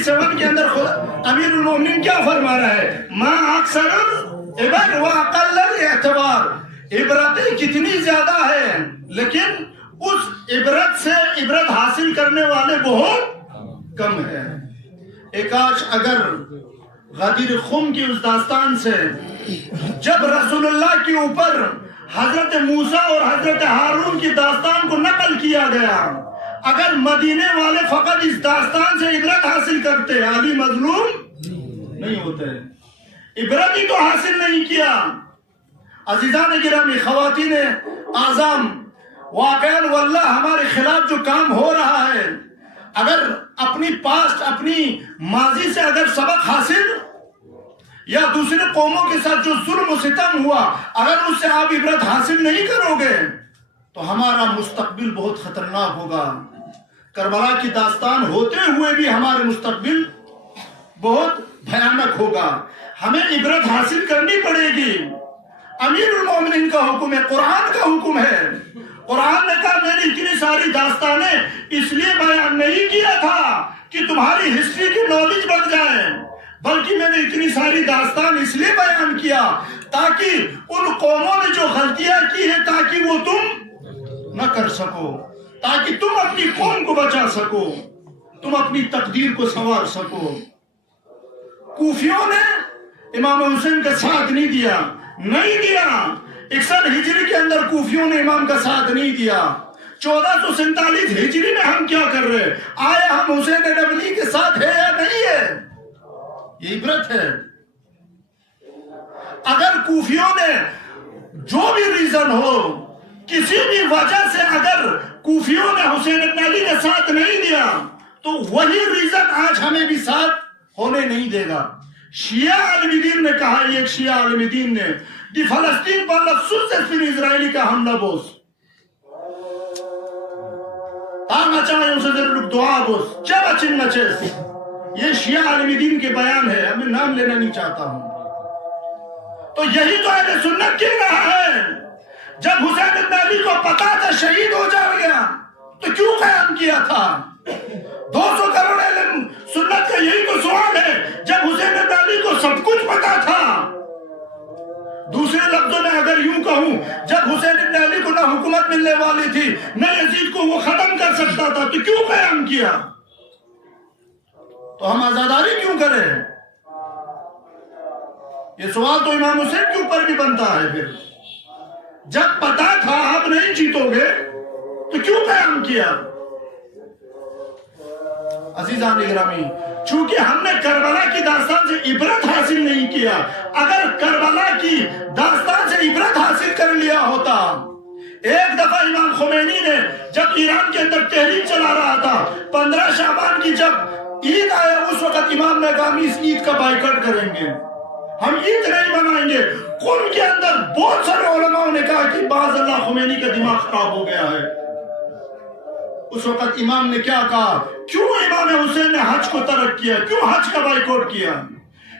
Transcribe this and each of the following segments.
37 کے اندر امیر المومنین کیا فرما رہا ہے؟ ما اکثر عبر و اقل الاعتبار، عبرتیں کتنی زیادہ ہیں لیکن اس عبرت سے عبرت حاصل کرنے والے بہت کم ہیں۔ کاش اگر غدیر خم کی اس داستان سے جب رسول اللہ کے اوپر حضرت موسیٰ اور حضرت ہارون کی داستان کو نقل کیا گیا، اگر مدینے والے فقط اس داستان سے عبرت حاصل کرتے، علی مظلوم نہیں ہوتے۔ عبرت ہی تو حاصل نہیں کیا۔ عزیزان گرامی، خواتین اعظام، واقعاً واللہ ہمارے خلاف جو کام ہو رہا ہے، اگر اپنی پاسٹ، اپنی ماضی سے اگر سبق حاصل یا دوسرے قوموں کے ساتھ جو ظلم و ستم ہوا، اگر اس سے آپ عبرت حاصل نہیں کرو گے تو ہمارا مستقبل بہت خطرناک ہوگا۔ کربلا کی داستان ہوتے ہوئے بھی ہمارے مستقبل بہت بھیانک ہوگا۔ ہمیں عبرت حاصل کرنی پڑے گی۔ امیر المومنین کا حکم ہے، قرآن کا حکم ہے۔ قرآن نے کہا میں نے اتنی ساری داستانیں اس لیے بیان نہیں کیا تھا کہ تمہاری ہسٹری کی نالج بڑھ جائے، بلکہ میں نے اتنی ساری داستان اس لیے بیان کیا تاکہ ان قوموں نے جو غلطیاں کی ہیں تاکہ وہ تم نہ کر سکو، تاکہ تم اپنی قوم کو بچا سکو، تم اپنی تقدیر کو سنوار سکو۔ کوفیوں نے امام حسین کا ساتھ نہیں دیا۔ 61 ہجری کے اندر کوفیوں نے امام کا ساتھ نہیں دیا۔ 1447 ہجری میں ہم کیا کر رہے ہیں؟ آیا ہم حسین نبوی کے ساتھ ہے یا نہیں ہے؟ یہ عبرت ہے۔ اگر کوفیوں نے جو بھی ریزن ہو، کسی بھی وجہ سے اگر کوفیوں نے حسین ابن علی کا ساتھ نہیں دیا تو وہی ریزن آج ہمیں بھی ساتھ ہونے نہیں دے گا۔ شیعہ عالم دین نے کہا، ایک شیعہ عالم دین نے دی فلسطین پر لفظ اسرائیلی کا حملہ بوس دعا بوس جب اچن مچس، یہ شیعہ عالم دین کے بیان ہے، میں نام لینا نہیں چاہتا ہوں۔ تو یہی تو اہل سنت کہہ رہا ہے، جب حسین ابن علی کو پتا تھا شہید ہو جائے گا تو کیوں قیام کیا تھا؟ 200 کروڑ اہل سنت کا یہی تو سوال ہے، جب حسین ابن علی کو سب کچھ پتا تھا۔ دوسرے لفظوں میں اگر یوں کہوں، جب حسین ابن علی کو نہ حکومت ملنے والی تھی نہ یزید کو وہ ختم کر سکتا تھا تو کیوں قیام کیا؟ تو ہم آزاداری کیوں کریں؟ یہ سوال تو امام حسین کے اوپر بھی بنتا ہے۔ پھر جب پتا تھا آپ نہیں جیتو گے تو کیوں قیام کیا؟ عزیزان گرامی، چونکہ ہم نے کربلا کی داستان سے عبرت حاصل نہیں کیا۔ اگر کربلا کی داستان سے عبرت حاصل کر لیا ہوتا، ایک دفعہ امام خمینی نے جب ایران کے اندر تحریک چلا رہا تھا، 15 شعبان کی جب عید آیا، اس وقت امام نے کہا ہم اس عید کا بائیکاٹ کریں گے، ہم عید نہیں منائیں گے۔ قم کے اندر بہت سارے علماء نے کہا کہ باز اللہ خمینی کا دماغ خراب ہو گیا ہے۔ اس وقت امام نے کیا کہا؟ کیوں امام حسین نے حج کو ترک کیا؟ کیوں حج کا بائیکاٹ کیا؟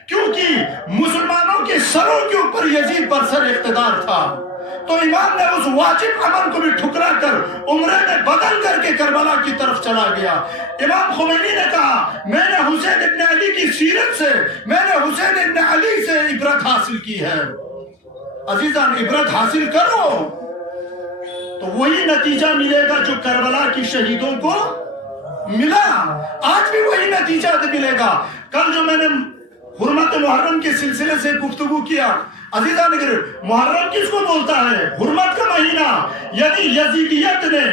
کیونکہ مسلمانوں کے سروں کے اوپر یزید برسر اقتدار تھا۔ تو امام نے اس واجب عمل کو بھی ٹھکرا کر عمرے میں بدل کر کے کربلا کی طرف چلا گیا۔ امام خمینی نے کہا میں نے حسین ابن علی کی سیرت سے، میں نے حسین ابن علی سے عبرت حاصل کی ہے۔ عزیزان، عبرت حاصل کرو تو وہی نتیجہ ملے گا جو کربلا کی شہیدوں کو ملا، آج بھی وہی نتیجہ ملے گا۔ کل جو میں نے حرمت محرم کے سلسلے سے گفتگو کیا، عزیزان محرم کس کو بولتا ہے؟ حرمت کا مہینہ۔ یعنی یزیدیت نے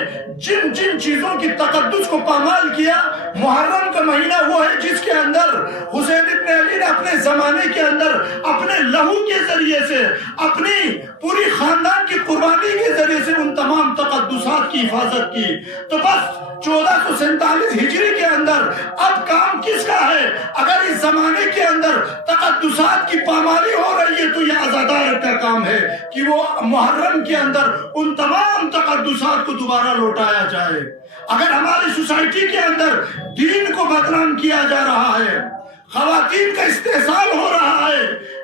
جن جن چیزوں کی تقدس کو پامال کیا، محرم کا مہینہ وہ ہے جس کے اندر حسین ابن علی نے اپنے زمانے کے اندر اپنے لہو کے ذریعے سے، اپنی پوری خاندان کی قربانی کے ذریعے سے ان تمام تقدسات کی حفاظت کی۔ تو بس 1447 ہجری کے اندر اب کام کس کا ہے؟ اگر اس زمانے کے اندر تقدسات کی پامالی ہو رہی ہے تو یہ عزادار کا کام ہے کہ وہ محرم کے اندر ان تمام تقدسات کو دوبارہ لوٹایا جائے۔ اگر ہماری سوسائٹی کے اندر دین کو بدنام کیا جا رہا ہے، خواتین کا استحصال ہو رہا ہے،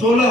16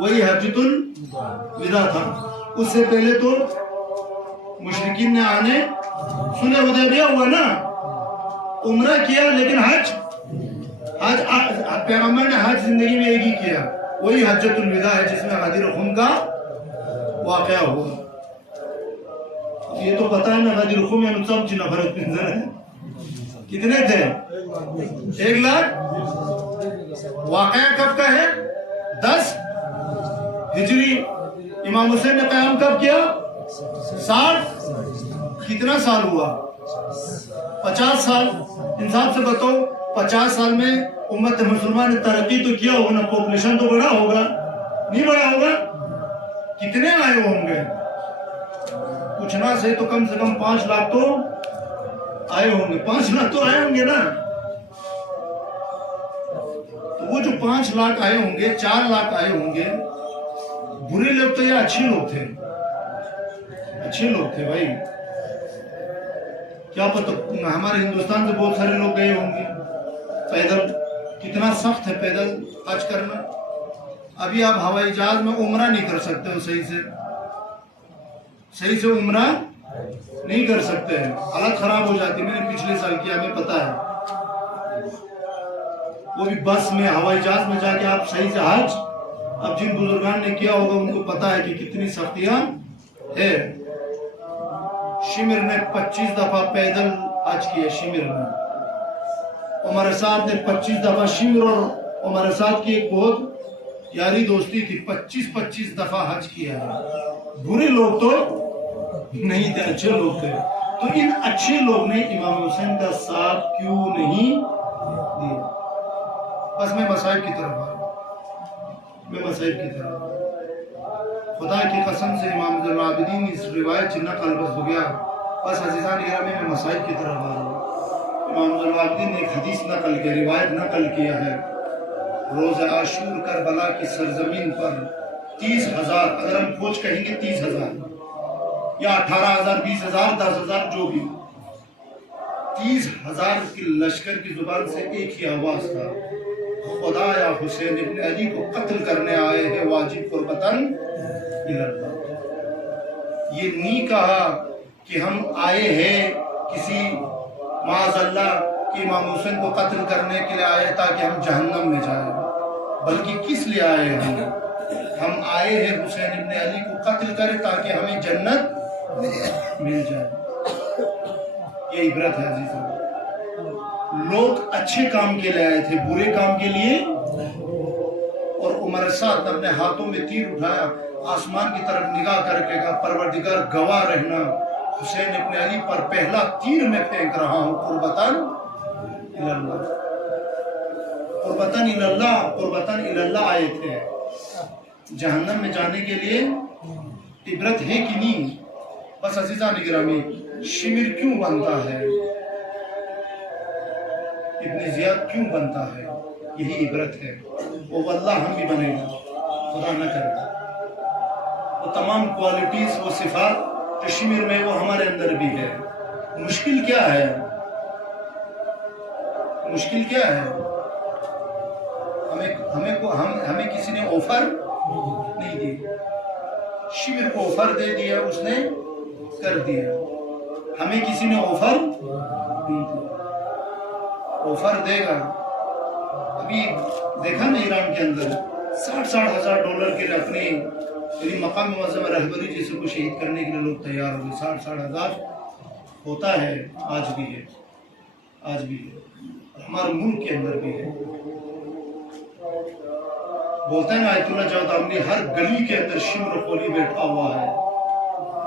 وہی حجۃ الوداع تھا. اس سے پہلے تو مشرکین نے آنے سنے حدیبیہ ہوا نا, عمرہ کیا لیکن حج پیغمبر نے حج زندگی میں ایک ہی کیا, وہی حجۃ الوداع ہے جس میں غدیر خم کا واقعہ ہوا. یہ تو پتا ہے نا غدیر خم یا نصاب جنہ فرق پنزر ہے کتنے تھے 1 لاکھ. واقعہ کب کا ہے 10 ہجری. امام حسین نے قیام کب کیا 60. کتنا سال ہوا 50 سال. انصاف سے بتاؤ 50 سال میں امت مسلمان نے ترقی تو کیا ہوگا نا, پاپولیشن تو بڑا ہوگا نہیں بڑا ہوگا. کتنے آئے ہوں گے کچھ نہ سے تو کم سے کم 5 لاکھ تو آئے ہوں گے. 5 لاکھ تو آئے ہوں گے نا. تو وہ جو 5 لاکھ آئے ہوں گے 4 لاکھ آئے ہوں گے, برے لوگ تو یا اچھے لوگ تھے؟ اچھے لوگ تھے بھائی. کیا پتہ ہمارے ہندوستان سے بہت سارے لوگ گئے ہوں گے پیدل. کتنا سخت ہے پیدل حج کرنا. ابھی آپ ہوائی جہاز میں عمرہ نہیں کر سکتے ہو صحیح سے عمرہ نہیں کر سکتے ہیں, حالت خراب ہو جاتی. میں نے پچھلے سال کیا, ہمیں پتا ہے. وہ بھی بس میں ہوائی جہاز میں جا کے آپ صحیح سے حج. اب جن بزرگان نے کیا ہوگا ان کو پتا ہے کہ کتنی سختیاں ہے. شمر نے 25 دفعہ پیدل حج کیا. شمر میں عمر سعد نے 25 دفعہ, شمر اور عمر سعد کی ایک بہت یاری دوستی تھی, 25 دفعہ حج کیا ہے. برے لوگ تو نہیں تھے, اچھے لوگ تھے. تو ان اچھے لوگ نے امام حسین کا ساتھ کیوں نہیں دیا؟ بس میں مصائب کی طرف آیا, میں مصائب کی طرف. خدا کی قسم سے امام زین العابدین اس روایت سے نقل بس ہو گیا. بس عزیزان گرامی میں مصائب کی طرف آ رہا ہوں. امام زین العابدین نے ایک حدیث نقل کیا, روایت نقل کیا ہے. روز عاشور کربلا کی سرزمین پر 30,000, اگر ہم فوج کہیں گے 30,000 یا 18,000 20,000 10,000 جو بھی, 30,000 کی لشکر کی زبان سے ایک ہی آواز تھا, خدا یا حسین ابن علی کو قتل کرنے آئے ہیں واجب قربتاً الاللہ. یہ نہیں کہا کہ ہم آئے ہیں کسی معاذ اللہ کہ امام حسین کو قتل کرنے کے لیے آئے تاکہ ہم جہنم میں جائیں, بلکہ کس لیے آئے ہیں؟ ہم آئے ہیں حسین ابن علی کو قتل کرے تاکہ ہمیں جنت مل جائے. یہ عبرت ہے عزیزوں. لوگ اچھے کام کے لیے آئے تھے, برے کام کے لیے. اور عمر سعد نے اپنے ہاتھوں میں تیر اٹھایا, آسمان کی طرف نگاہ کر کے کہا پروردگار گواہ رہنا, حسین ابن علی پر پہلا تیر میں پھینک رہا ہوں قربتاً الاللہ. قربتاً الاللہ, قربتاً الاللہ آئے تھے. جہنم میں جانے کے لیے عبرت ہے کہ نہیں؟ بس عزیزان گرامی, شمر کیوں بنتا ہے, ابن زیاد کیوں بنتا ہے, یہی عبرت ہے. وہ واللہ ہم بھی بنے گا, خدا نہ کرے. وہ تمام کوالٹیز, وہ صفات جو شمر میں وہ ہمارے اندر بھی ہے. مشکل کیا ہے؟ مشکل کیا ہے؟ ہمیں کسی نے آفر نہیں دی. شمر کو آفر دے دیا, اس نے کر دیا. ہمیں کسی نے آفر نہیں دیا. آفر دے گا. ابھی دیکھا نا ایران کے اندر 60,000 $60,000 کے لیے اپنی مقام معظم رہبری جیسے کو شہید کرنے کے لیے لوگ تیار ہو گئے. 60,000 ہوتا ہے, آج بھی ہے, آج بھی ہے, ہمارے ملک کے اندر بھی ہے. بولتا ہے نا آیت اللہ جاؤ دامنی, ہر گلی کے اندر شمر خولی بیٹھا ہوا ہے,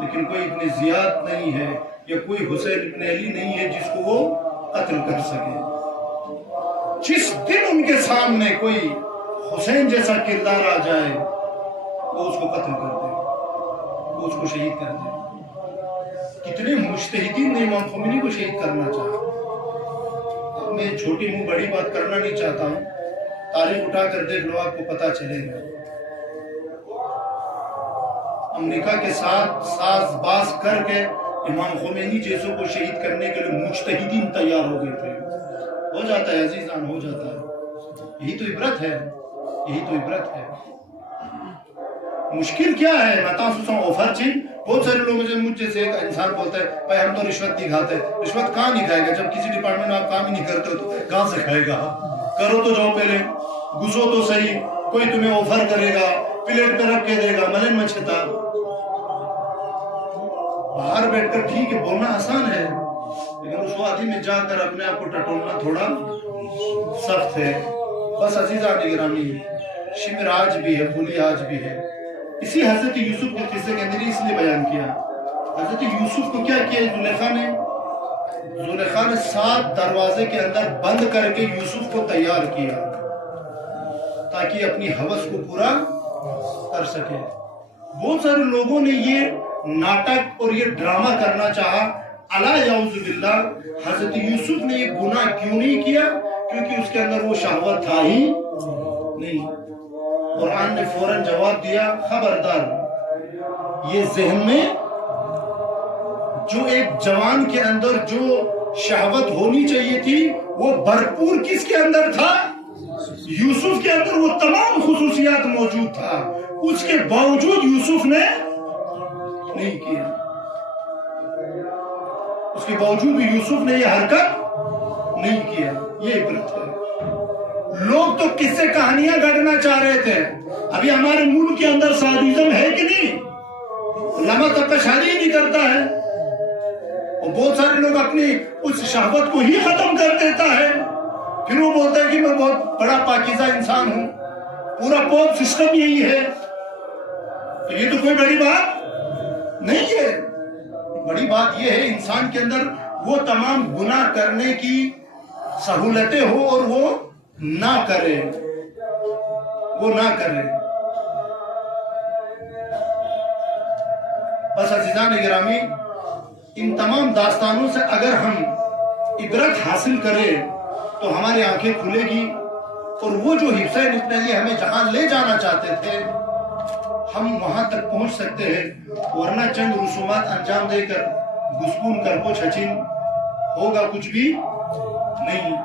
لیکن کوئی ابن زیاد نہیں ہے یا کوئی حسین ابن علی نہیں ہے جس کو وہ قتل کر سکے. جس دن ان کے سامنے کوئی حسین جیسا کردار آ جائے وہ اس کو قتل کر دے, وہ اس کو شہید کر دے. کتنے مجتہدین نے امام خمینی کو شہید کرنا چاہا. اب میں چھوٹی منہ بڑی بات کرنا نہیں چاہتا ہوں, تاریخ اٹھا کر دیکھ لو, آپ کو پتا چلے گا. امریکہ کے ساتھ ساز باز کر کے امام خمینی جیسوں کو شہید کرنے کے لیے مجتہدین تیار ہو گئے تھے. ہو جاتا ہے عزیزان, ہو جاتا ہے. یہی تو عبرت ہے, یہی تو عبرت ہے. مشکل کیا ہے؟ میں تاسو آفر چین بہت سارے لوگ مجھ جیسے ایک انسان بولتا ہے بھائی ہم تو رشوت نہیں کھاتے. رشوت کہاں نہیں کھائے گا؟ جب کسی ڈپارٹمنٹ میں آپ کام ہی نہیں کرتے تو کہاں سے کھائے گا؟ کرو تو جاؤ پہلے, گھسو تو صحیح, کوئی تمہیں آفر کرے گا, پلیٹ پہ رکھ کے دے گا, ملن مچھتا. باہر بیٹھ کر ٹھیک ہے بولنا آسان ہے, لیکن اس وادی میں جا کر اپنے آپ کو ٹٹولنا تھوڑا سخت ہے. بس عزیزان گرامی, شمر آج بھی ہے, بھولی آج بھی ہے. اسی حضرت یوسف کے قصے کے اندر اس لیے بیان کیا. حضرت یوسف کو کیا کیا زلیخا نے 7 دروازے کے اندر بند کر کے یوسف کو تیار کیا تاکہ اپنی ہوس کو پورا کر سکے. بہت سارے لوگوں نے یہ ناٹک اور یہ ڈرامہ کرنا چاہا. الا یعوذ باللہ, حضرت یوسف نے یہ گناہ کیوں نہیں کیا؟ کیونکہ اس کے اندر وہ شہوت تھا ہی نہیں. قرآن نے فوراً جواب دیا, خبردار, یہ ذہن میں جو ایک جوان کے اندر جو شہوت ہونی چاہیے تھی وہ بھرپور کس کے اندر تھا؟ یوسف کے اندر وہ تمام خصوصیات موجود تھا. اس کے باوجود یوسف نے نہیں کیا. اس کے باوجود بھی یوسف نے یہ حرکت نہیں کیا. یہ عبرت ہے. لوگ تو قصے کہانیاں گڑھنا چاہ رہے تھے. ابھی ہمارے ملک کے اندر سادیزم ہے کہ نہیں؟ علامہ تک شادی ہی نہیں کرتا ہے, اور بہت سارے لوگ اپنی اس شہوت کو ہی ختم کر دیتا ہے. پھر وہ بولتا ہے کہ میں بہت بڑا پاکیزہ انسان ہوں, پورا پوپ سسٹم یہی ہے. تو یہ تو کوئی بڑی بات نہیں ہے. بڑی بات یہ ہے انسان کے اندر وہ تمام گناہ کرنے کی سہولتیں ہو اور وہ نہ کرے, وہ نہ کرے. بس عزیزان گرامی, ان تمام داستانوں سے اگر ہم عبرت حاصل کریں تو ہماری آنکھیں کھلے گی, اور وہ جو حفظ نفس ہمیں جہاں لے جانا چاہتے تھے ہم وہاں تک پہنچ سکتے ہیں. ورنہ چند رسومات انجام دے کر گسکون کر کو چھچن ہوگا کچھ بھی نہیں,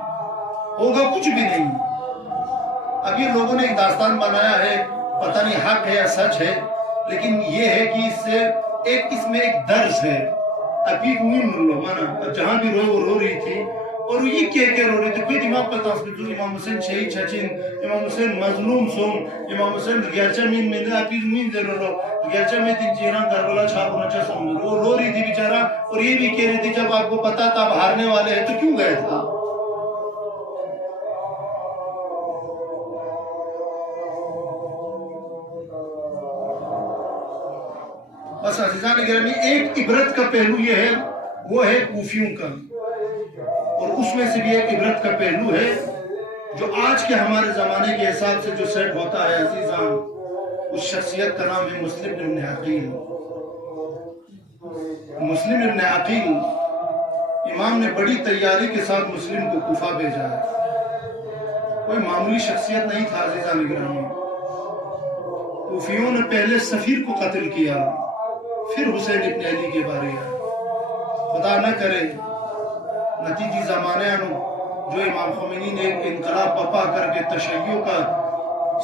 ہوگا کچھ بھی نہیں. اب یہ لوگوں نے ایک داستان بنایا ہے, پتہ نہیں حق ہے یا سچ ہے, لیکن یہ ہے کہ اس میں ایک درس ہے. ابھی مانا جہاں بھی روئے وہ رو رہی تھی, اور یہ کہہ رو رہے تھے کوئی دماغ پر تاسبیتو امام حسین شہید چھچین, امام حسین مظلوم سوم, امام حسین گیرچہ مین میں نے اپیز مین دے رو گیرچہ میں تین چیران کربلا چھاپ نچہ سوم. وہ رو رہی تھی بیچارہ, اور یہ بھی کہہ رہی تھی جب آپ کو پتا تھا آپ ہارنے والے ہیں تو کیوں گئے تھا؟ بس عزیزان گرامی, ایک عبرت کا پہلو یہ ہے, وہ ہے کوفیوں کا, اور اس میں سے بھی ایک عبرت کا پہلو ہے جو آج کے ہمارے زمانے کے حساب سے جو سیٹ ہوتا ہے عزیزان, اس شخصیت کا نام ہے مسلم ابن عقیل. مسلم ابن عقیل, امام نے بڑی تیاری کے ساتھ مسلم کو کوفہ بھیجا ہے. کوئی معمولی شخصیت نہیں تھا عزیزان گرامی. کوفیوں نے پہلے سفیر کو قتل کیا, پھر حسین ابن علی کے بارے آئے. خدا نہ کرے نتیجی زمانے جو امام خمینی نے ایک انقلاب بپا کر کے تشیع کا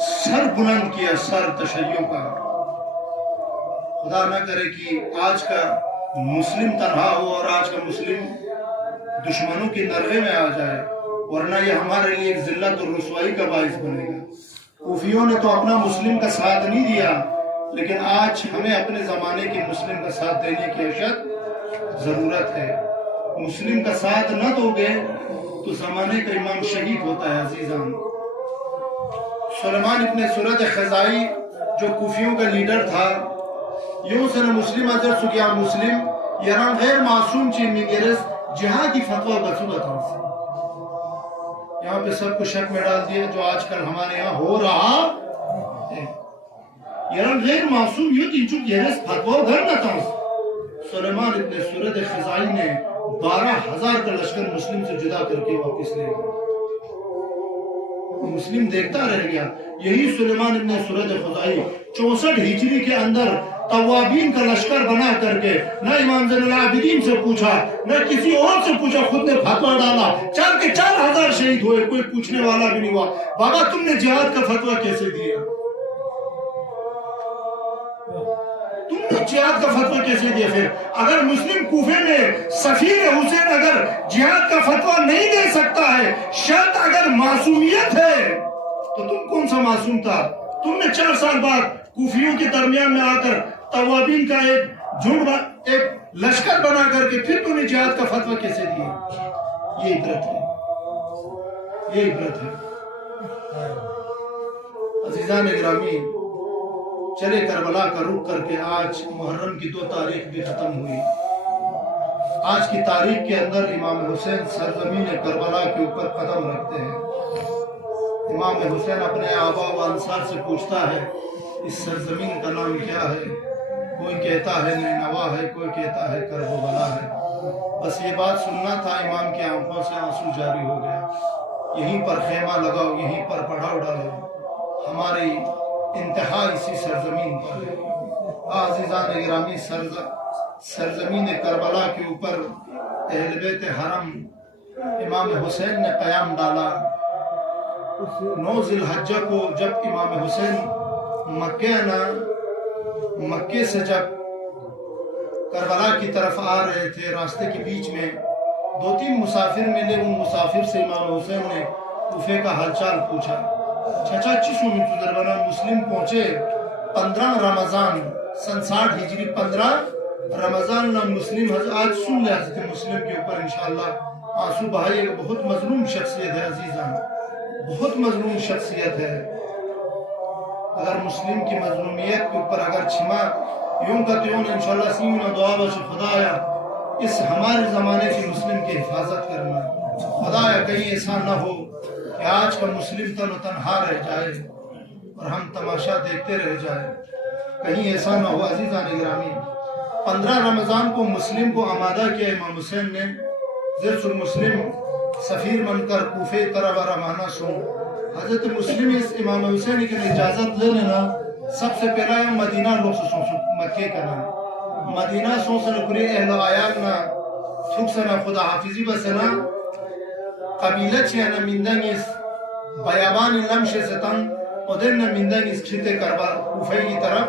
سر بلند کیا, سر تشیع کا, خدا نہ کرے کہ آج کا مسلم تنہا ہو اور آج کا مسلم دشمنوں کے نرغے میں آ جائے, ورنہ یہ ہمارے لیے ایک ذلت اور رسوائی کا باعث بنے گا. کوفیوں نے تو اپنا مسلم کا ساتھ نہیں دیا, لیکن آج ہمیں اپنے زمانے کے مسلم کا ساتھ دینے کی اشد ضرورت ہے. مسلم کا ساتھ نہ دو گے تو زمانے کا امام شہید ہوتا ہے عزیزان. سلیمان ابن سورت خزائی جو کوفیوں کا لیڈر تھا, یوں سن مسلم ازر سکیا مسلم یران غیر معصوم چی میگرس جہادی فتوہ بسوبت ہم سے. یہاں پہ سب کو شک میں ڈال دیا جو آج کل ہمارے یہاں ہو رہا ہے. یران غیر معصوم یوں تین چک یرس فتوہ گھر نہ تھا. سلیمان ابن سورت خزائی نے 12,000 کا لشکر مسلم سے جدا کر کے واپس لے گیا. مسلم دیکھتا رہ گیا. یہی سلیمان ابن سورت خزائی 64 ہجری کے اندر توابین کا لشکر بنا کر کے نہ امام زین العابدین سے پوچھا نہ کسی اور سے پوچھا, خود نے فتوہ ڈالا. 4,000 شہید ہوئے, کوئی پوچھنے والا بھی نہیں ہوا. بابا تم نے جہاد کا فتوہ کیسے دیا؟ تم نے جہاد کا فتویٰ کیسے دیا؟ پھر اگر مسلم کوفے میں سفیر حسین اگر جہاد کا فتویٰ نہیں دے سکتا ہے، شاید اگر معصومیت ہے تو تم کون سا معصوم تھا؟ تم نے 4 سال بعد کوفیوں کے درمیان میں آ کر توابین کا ایک جھنڈ ایک لشکر بنا کر کے پھر تم نے جہاد کا فتویٰ کیسے دیا؟ یہ عبرت ہے، یہ عبرت ہے۔ عزیزان گرامی، چلے کربلا کا رخ کر کے آج محرم کی 2 تاریخ بھی ختم ہوئی۔ آج کی تاریخ کے اندر امام حسین سرزمین کربلا کے اوپر قدم رکھتے ہیں۔ امام حسین اپنے آبا و انصار سے پوچھتا ہے اس سرزمین کا نام کیا ہے؟ کوئی کہتا ہے نینوا ہے، کوئی کہتا ہے کربلا ہے۔ بس یہ بات سننا تھا، امام کی آنکھوں سے آنسو جاری ہو گیا۔ یہیں پر خیمہ لگاؤ، یہیں پر پڑاؤ ڈالو، ہماری انتہا اسی سرزمین پر ہے۔ عزیزان گرامی، سرزمین کربلا کے اوپر اہل بیت حرم امام حسین نے قیام ڈالا۔ 9 ذی الحجہ کو جب امام حسین مکے سے جب کربلا کی طرف آ رہے تھے، راستے کے بیچ میں 2-3 مسافر ملے۔ ان مسافر سے امام حسین نے کوفے کا حال چال پوچھا۔ چچا چیسو میں تو دربنا مسلم پہنچے 15 رمضان سن 60 ہجری 15 رمضان نہ مسلم آج سن لے حضرت مسلم کے اوپر انشاءاللہ آنسو بہائے۔ ایک بہت مظلوم شخصیت ہے عزیزان، بہت مظلوم شخصیت ہے۔ اگر مسلم کی مظلومیت کے اوپر اگر چھما یوں کا تیون انشاءاللہ سیمنا دعا بچ خدایا اس ہمارے زمانے کی مسلم کی حفاظت کرنا۔ خدایا کہیں ایسا نہ ہو کہ آج کا مسلم تن و تنہا رہ جائے اور ہم تماشا دیکھتے رہ جائے، کہیں ایسا نہ ہو۔ عزیزان گرامی، 15 رمضان کو مسلم کو آمادہ کیا امام حسین نے، زرس المسلم سفیر بن کر کوفے طرف روانہ سن۔ حضرت مسلم اس امام حسین کی اجازت لے لینا، سب سے پہلا ہے مدینہ لوگ مکے کا نام مدینہ سو سنکری اہل آیانا سوک سنا خدا حافظی بسنا قبیلہ چیانا مندنگیس بیابان لمش ستن ادن مندنگیس چھتے کربا کوفے کی طرف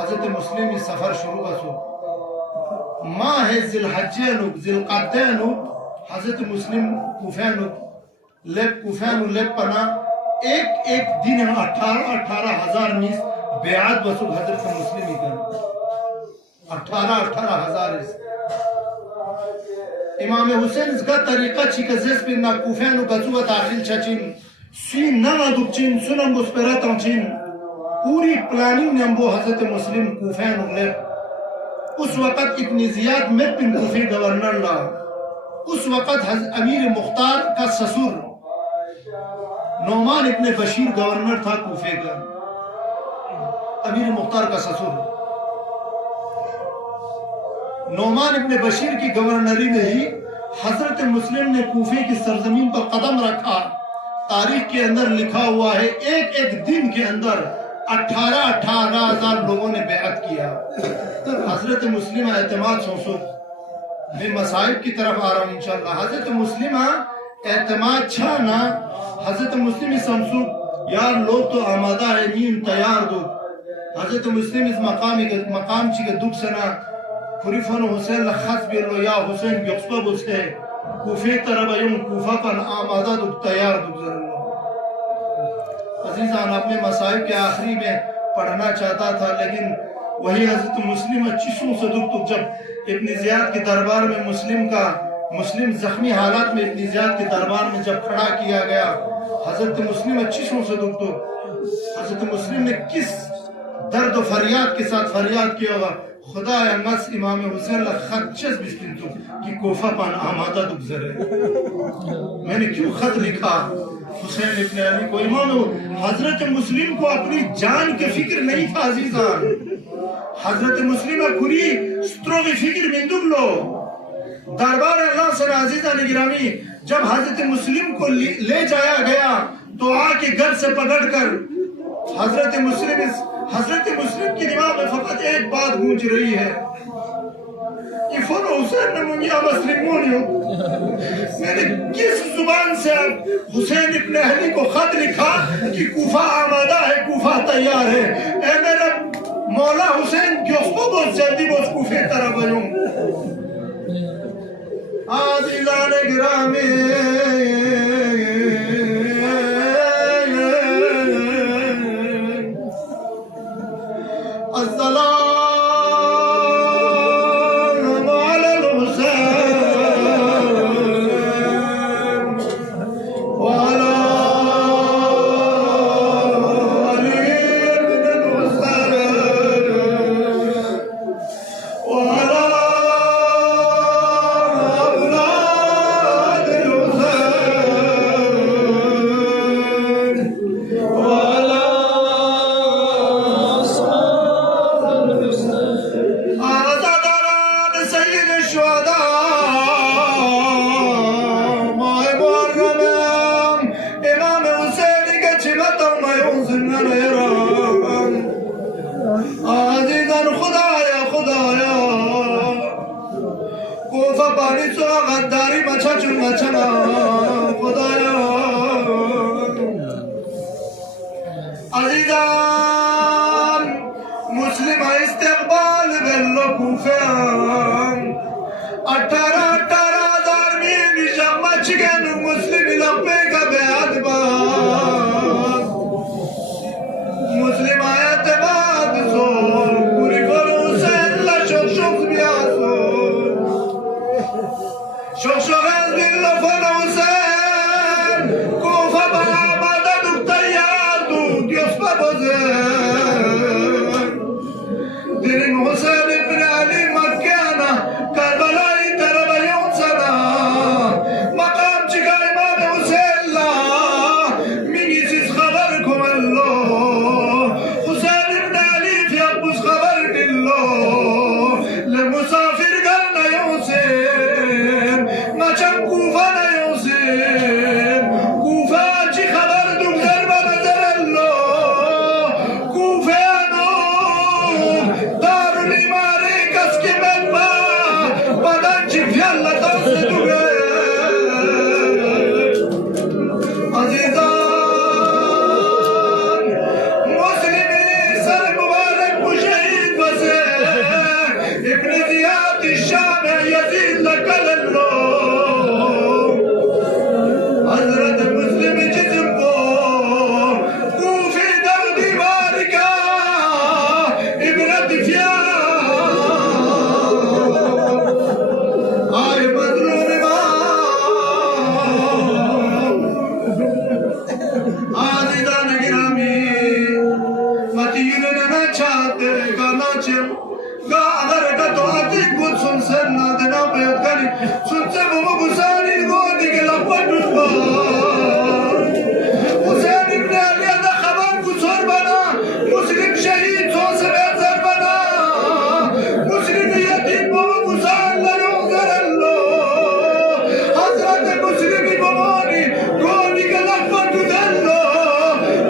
حضرت مسلم اس سفر شروع بسو ماہ ذی الحجینو ذی القعدینو حضرت مسلم کوفینو لیب پنا ایک دن 18,000 نیس بیعت بسو حضرت مسلمی کر 18,000 اس امام حسین اس کا طریقہ چی کزیس پر نا کوفینو گزو داخل چچین سین نما دکچین سنم بسپیراتم چین پوری پلاننگ نمبو حضرت مسلم کوفینو لیب اس وقت ابن زیاد میں پن کوفی گورنر لا اس وقت امیر مختار کا سسور نعمان ابن بشیر گورنر تھا کوفے کا امیر مختار کا سسور نعمان ابن بشیر کی گورنری میں ہی حضرت مسلم نے کوفے کی سرزمین پر قدم رکھا تاریخ کے اندر لکھا ہوا ہے ایک دن کے اندر 18,000 لوگوں نے بیعت کیا حضرت مسلم اعتماد سوسو میں مسائب کی طرف آ رہا ہوں انشاءاللہ حضرت مسلمہ اعتماد چھانا حضرت مسلم سمسو یار لوگ تو آمادہ ہے نیم تیار دو حضرت مسلم اس مقام چی کے دکھ سنا خریفن حسین لخص بیلو یا حسین گیقصبہ بستے کوفے طرف ایون کوفہ پن آمادہ دکھ تیار دکھ ضرور عزیزان اپنے مسائب کے آخری میں پڑھنا چاہتا تھا لیکن وہی حضرت مسلم چیسوں سے دکھ جب ابن زیاد کے دربار میں مسلم زخمی حالات میں ابن زیاد کے دربار میں جب کھڑا کیا گیا حضرت مسلم چیسوں سے دکھ حضرت مسلم نے کس درد و فریاد کے ساتھ فریاد کیا ہوگا خدا انگس امام حسین خط چس بسکن تو کہ کوفہ پان آمادہ دکھ زرے میں نے کیوں خط لکھا حسین ابن علی کو امام حضرت مسلم کو اپنی جان کے فکر نہیں تھا عزیزان حضرت مسلمہ کھری ستروں کی فکر میں دکھ لو دربار اللہ سے عزیزان گرامی جب حضرت مسلم کو لے جایا گیا تو آ کے گھر سے پکڑ کر حضرت مسلم کی دماغ میں فقط ایک بات گونج رہی ہے کہ فلو حسین نے منیا مسلمون میں نے کس زبان سے حسین ابن علی کو خط لکھا کہ کوفہ آمادہ ہے کوفہ تیار ہے اے میرے مولا حسین گیوسپو بہت جلدی بہت کوفے طرف بیوں عزیزان گرامی السلام علی الحسین وعلی علی بن الحسین وعلی اولاد الحسین وعلی عزاداران سید الشہداء ماہ محرم امام حسین کے چمتوں میں انزلنا نیران عزیزان خدایا خدایا کوفہ پانی سو غداری مچھا چون مچھنا خدایا عزیزان مسلم استقبال بلو کوفیان 18,000 مین شمچ گن مسلم لپے کا بیعت بات مسلم آیت بات سو پوری فل حسین لشک شک بیاسو شک شک دل فل حسین کوفہ با مدد تیار دو دیوس پا بزر درم حسین ابن علی مکیانا کربلائی تربیون سنا مقام چکا امام حسین لا منی سیز خبر کم اللہ حسین ابن علی فی ابوس خبر دلو لمسافر کرنا یوسین مچم کوفہ نا یوسین کوفہ چی خبر دو ضرب نظر اللہ کوفہ آنو دار الامارے کس کے ملبا بدن چی فی اللہ تاوسے دو گئے عزیزان مسلمی سر مبارک مشہید بسے ابن زیاد الشام یزید لکل اللہ حضرت مسلم جسم کو کوفی در دیوار کا عبرت فیا آئے مظلوم عزیزان گرامی مدین نہ چاہتے گانا چم گا اگر تو عتیق بود سن سے نادنا بیت کری سن سے وہ گساری گودی کے لپٹ رفا حسین ابن علی دا خبر گسور بنا مسلم شہید سو سے بہتر بنا مسلم یتیم وہ گسار لیوزر اللہ حضرت مسلم بمانی گودی کے لپٹ دلو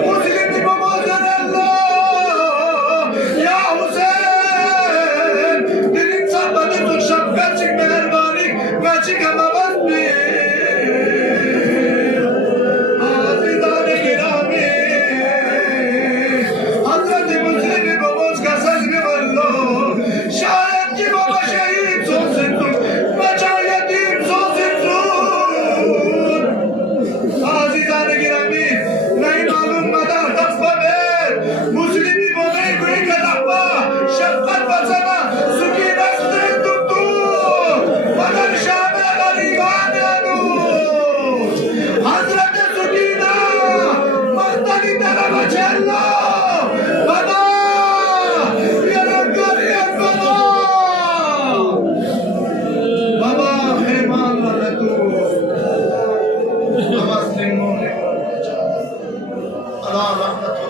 مسلم بموزر اللہ یا حسین دلیم سابت تو شفقت چک مہربانی وچک ہم آباد بھی عزیزان گرامی حضرت مسلم بموز کا سج میں بلو شاید کی بابا شہید سو سنسون بچا یتیم سو سنسون عزیزان گرامی نہیں معلوم مدار تقفہ بیر مسلمی بوگئی کوئی کا تقفہ شفقت بسنا سکی رستے دکتو مدر شام غریبان انو حضرت سکینہ مستنی طرف چلو بابا بیرنگاریت بابا بابا خیمان لدتو نماز لنگوں نے اللہ رحمت